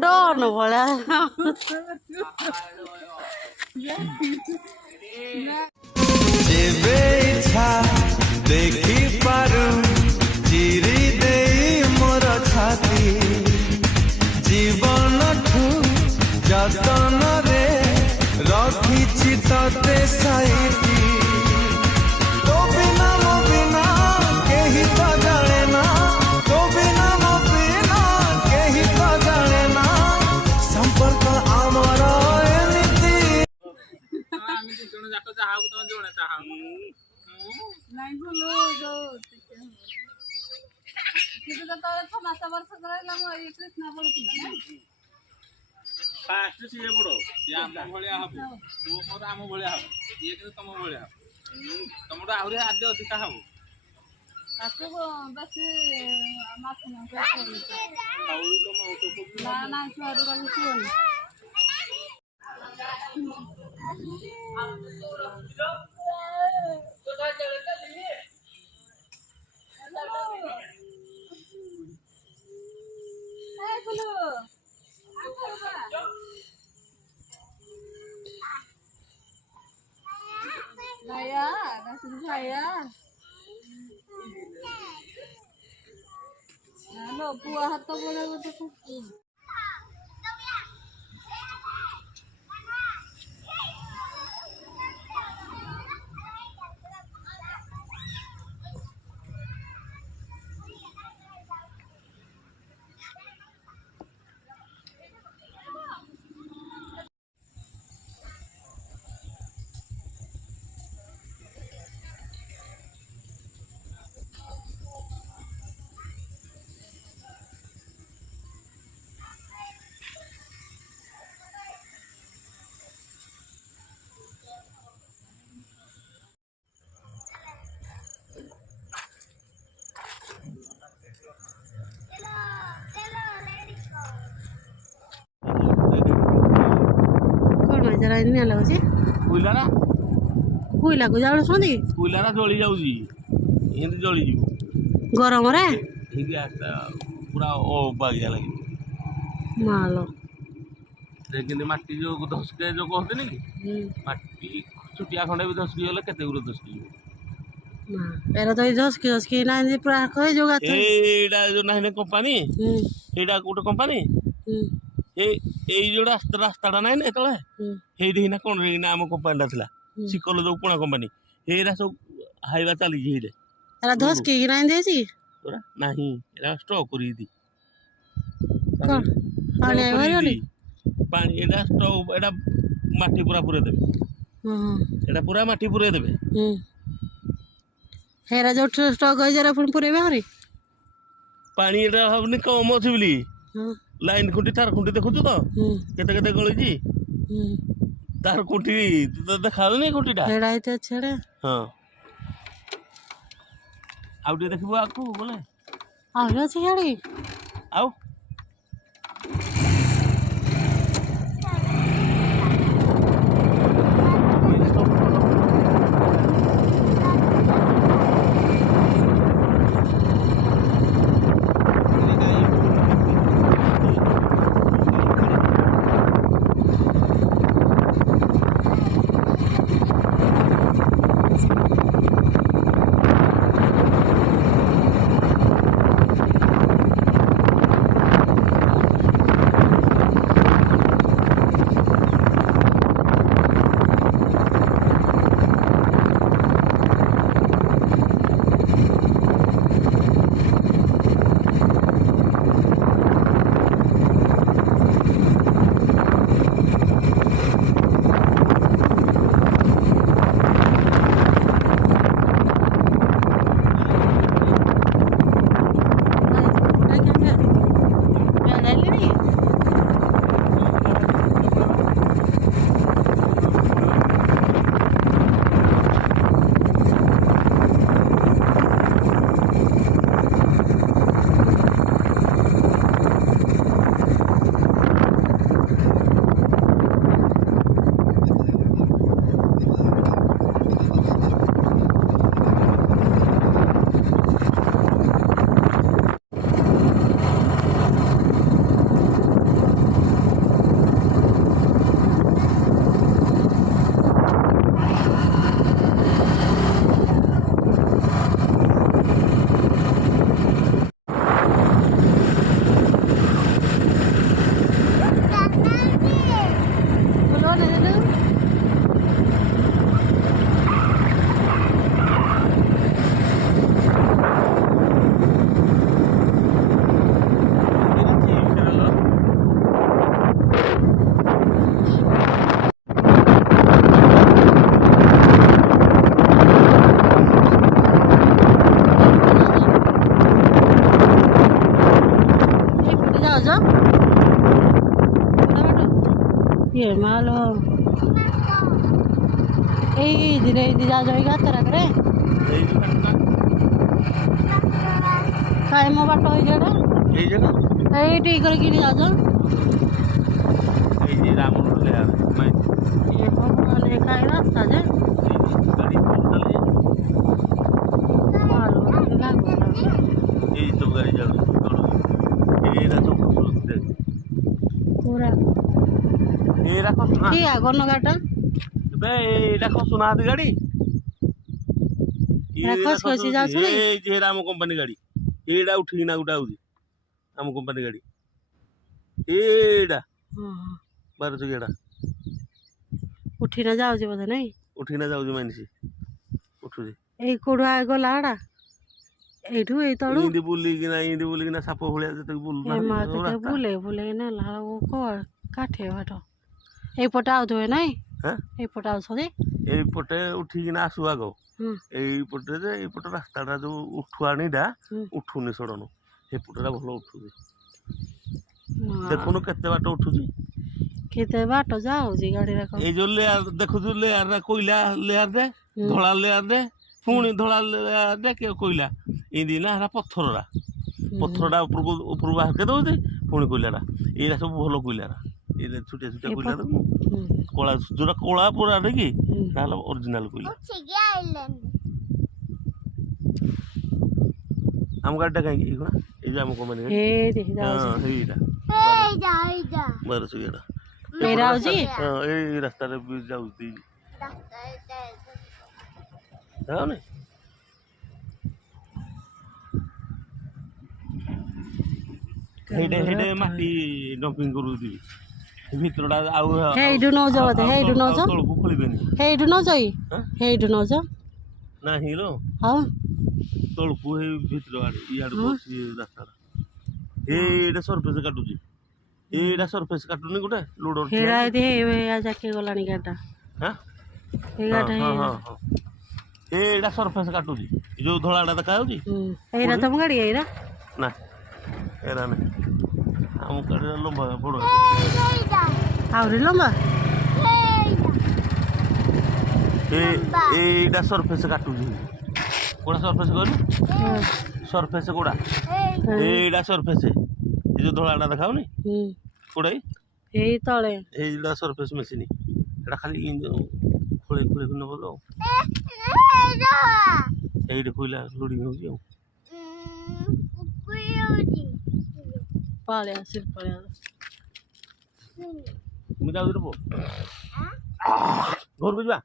ଡନ ଭଳିଆ ଯେବେ ଇଚ୍ଛା ଦେଖିପାରୁ ଚିରି ଦେଇ ମୋର ଛାତି ଜୀବନଠୁ ଯତନରେ ରଖିଛି ତତେ ସାଇତି ତୋ ବିନା ମୋ ବିନା କେହି ତ ଜାଣେ ନା ତୋ ବିନା ମୋ ବିନା କେହି ତ ଜାଣେ ନା ସମ୍ପର୍କ ଆମର ଏମିତି আমি দুজন যাক যাহাবো তুমি জোনে তাহাবো নাই বলো যাও কিন্তু তো তো মাসা বর্ষ করাইলাম এই কৃষ্ণ বলছিল না ফাস্ট সিଏ বড় ସିଏ ଆମ ଭଳିଆ ହବ ତୁ ମୋର ଆମ ଭଳିଆ ହବ ଇଏ କିନ୍ତୁ ତମ ଭଳିଆ ହବ ତମର ଆହୁରି ଆଦ୍ୟ ଅଧିକା ହବ ତାକୁ ବେଶୀ ମାଛ ମାଂସ କରୁଛି ଆଉ ତମ ଅଟୋକୁ ନା ନା ଛୁଆରୁ ରହୁଛି Saya, kasih saya. Halo, buah atau boleh untuk ଜରା ନିଆ ଲାଗୁଛି କୋଇଲାରା କୋଇଲାକୁ ଜାଳୁଛନ୍ତି କୋଇଲାରା ଜଳି ଯାଉଛି ଏମିତି ଜଳିଯିବ ଗରମରେ ଏଇ ଗ୍ୟାସଟା ପୁରା ଅବାଗିଆ ଲାଗିବ ମାଲ କିନ୍ତୁ ମାଟି ଯୋଉ ଧସକେ ଯୋଉ କହନ୍ତିନି କି ମାଟି ଛୁଟିଆ ଖଣ୍ଡେ ବି ଧସକି ଗଲେ କେତେ ଗୁରେ ଧସକି ଯିବ ଏରା ତ ଧସକି ନାଇଁ ପୁରା କହି ଯୋଉ ଏଇଟା ଯୋଉ ନାହିଁ କମ୍ପାନୀ ଏଇଟା ଗୋଟେ କମ୍ପାନୀ ଏଇ ଯୋଉ ରାସ୍ତାଟା ନାହିଁ ନା ତଳେ ହେଇଠି ନା କଣ ନା ଆମ କମ୍ପାନୀଟା ଥିଲା ଶିକଲ ଯୋଉ ପୁଣା କମ୍ପାନୀ ଏଇରା ସବୁ ହାଇବା ଚାଲିଛି ହେଇରେ ଏରା ଧସକି ନାଇଁ ଦେଇଛି ପୁରା ନାହିଁ ଏରା ଷ୍ଟକ୍ କରିଦି ପାଣି ପାଣି ଏଇଟା ଷ୍ଟକ୍ ଏଇଟା ମାଟି ପୁରା ପୁରେଇ ଦେବେ ଏଇଟା ପୁରା ମାଟି ପୁରେଇ ଦେବେ ହେରା ଯୋଉ ଷ୍ଟକ୍ ହେଇଯାରା ପୁଣି ପୁରେଇବେ ହରି ପାଣି ଏଇଟା ହବନି କମ ଅଛି ବୋଲି ଲାଇନ୍ ଖୁଣ୍ଟି ତାର ଖୁଣ୍ଟି ଦେଖୁଛୁ ତ କେତେ କେତେ ଗଳିଛି ତାର ଖୁଣ୍ଟି ଦେଖାଯାଉନି ଖୁଣ୍ଟିଟା ହଁ ଆଉ ଟିକେ ଦେଖିବୁ ଆଗକୁ ବୋଲେ ଆହୁରି ଅଛି ସିଆଡେ ଆଉ ये मालो এই দিরে যা যাইগা তোরা করে এই যে বাটটা, খাই মো বাট হই গেল এই জায়গা এইটি করে কিনে যাও এই যে রামুর লেয়ার মাই ये भगवान खाई रास्ता जे গাড়ি চলে मालो लागो এই তো গাড়ি যাবে এইটা তো খুঁজতে पूरा এই রাখো না ঠিক আছে কোন গাটা বে এইটা খসু না হাতি গাড়ি খস খসি যাচ্ছে না এই যে রাম কোম্পানি গাড়ি এইটা উঠি না গোটা আউজি রাম কোম্পানি গাড়ি এইটা বার চকিয়াটা উঠি না যাও যে বোধ নাই উঠি না যাଉଛି ମାନିଛି ଉଠୁଛି এই কোড়া গলা আড়া এইটু এই তড়ু ଇନ୍ତି ବୁଲିକିନା ସାପ ଭଳିଆ ଯେତେକି ଏ ମା କେତେ ବୁଲେ ବୁଲେ ନେଲା ও কাঠে ভাট এইপଟେ আউଥିବେ ନାଇଁ হ্যাঁ এইপଟେ ଆଉଛନ୍ତି এইপଟେ ଉଠିକିନା ଆସୁ ଆଗ ହୁଁ এইପଟେ ଯେ ଏଇପଟ ରାସ୍ତାଟା ଯୋଉ ଉଠୁଆଣିଟା ହୁଁ ଉଠୁନି ସଡ଼ନ ସେପଟଟା ଭଲ ଉଠୁଛି ମା, ଦେଖୁନୁ କେତେ ବାଟ ଉଠୁଛି କେତେ ବାଟ ଯାଉଛି ଗାଡି ରାକ ଏଇ ଯୋଉ ଲେୟାର ଦେଖୁଛୁ ଲେୟାର କୋଇଲା ଲେୟାର ଦେ ଧଳା ଲେୟାର ଦେ ପୁଣି ଧଳା ଲେୟାର ଦେ କୋଇଲା ଏମିତି ନା ହେରା ପଥରଟା ପଥରଟା ଉପରକୁ ବାହାରକେ ଦଉଛି ପୁଣି କୋଇଲାଟା ଏଇଟା ସବୁ ଭଲ କୋଇଲାଟା ଏଇଟା ଛୋଟିଆ ଛୋଟିଆ କୋଇଲା ଦେବୁ କଳା ଯୋଉଟା କଳା ପୁରା କି ତାହେଲେ ଅରିଜିନାଲ କୋଇଲା ଆମ ଗାଡ଼ିଟା କାହିଁକି ଏଇ କଣ ଏଇ ଯୋଉ ଆମ କମ୍ପାନୀ ଗାଡ଼ି ଏଇଠି ଯାଉଛି ହଁ ହେଇଟା ବାରଶହ ଇଏଟା ଏଇଟା ହଉଛି ହଁ ଏଇ ରାସ୍ତାରେ ବି ଯାଉଛି ଯାଉନି ହେଇଟେ ମାଟି ଡମ୍ପିଂ କରୁଥିବି ଭିତରଟା ଆଉ ହେଇଠୁ ନଉଛ ବୋଧେ ହେଇଠୁ ନଉଛ ତଳକୁ ଖୋଳିବେନି ହେଇଠୁ ନଉଛ କି ହଁ? ହେଇଠୁ ନଉଛ ନାହିଁ ଲୋ ହଉ ତଳକୁ ହେଇ ଭିତର ଆଡ଼େ ଇଆଡ଼କୁ ଅଛି ରାସ୍ତାଟା ଏଇଟା ସରଫେସ୍ କାଟୁଛି ଏଇଟା ସରଫେସ୍ କାଟୁନି ଗୋଟେ ଲୋଡର ହେରା ଏଠି ଯାକେ ଗଲାଣି ଗାଡିଟା ହଁ ଏଇ ଗାଡିଟା ହଁ ହଁ ହଁ ଏଇଟା ସରଫେସ୍ କାଟୁଛି ଯୋଉ ଧଳାଟା ଦେଖାଯାଉଛି ଏଇରା ତମ ଗାଡି ଏଇରା ନା ଏରା ନାହିଁ ଆମ ଗାଡ଼ିର ଲମ୍ବା ବଡ଼ ଆହୁରି ଲମ୍ବା এইটা ସରଫେସ୍ କାଟୁଛି କୋଉଟା ସରଫେସ୍ କହିଲୁ ସରଫେସ୍ କୋଉଟା এইଟା ସରଫେସ୍ ଏ ଯୋଉ ଧଳାଟା ଦେଖାଉନି କୋଉଟା ଏଇ ତଳେ এইଟା ସରଫେସ୍ ମେସିନ୍ ଏଟା ଖାଲି ଖୋଳେଇ ଖୋଳେଇ ନବ ତ এইଠି କୋଇଲା ଲୋଡିଂ ହଉଛି ଆଉ ପଳେଇ ଆସି ପଳେଇ ମୁଁ ଯାଉଛି ରେ ପୁଅ ଘରକୁ ଯିବା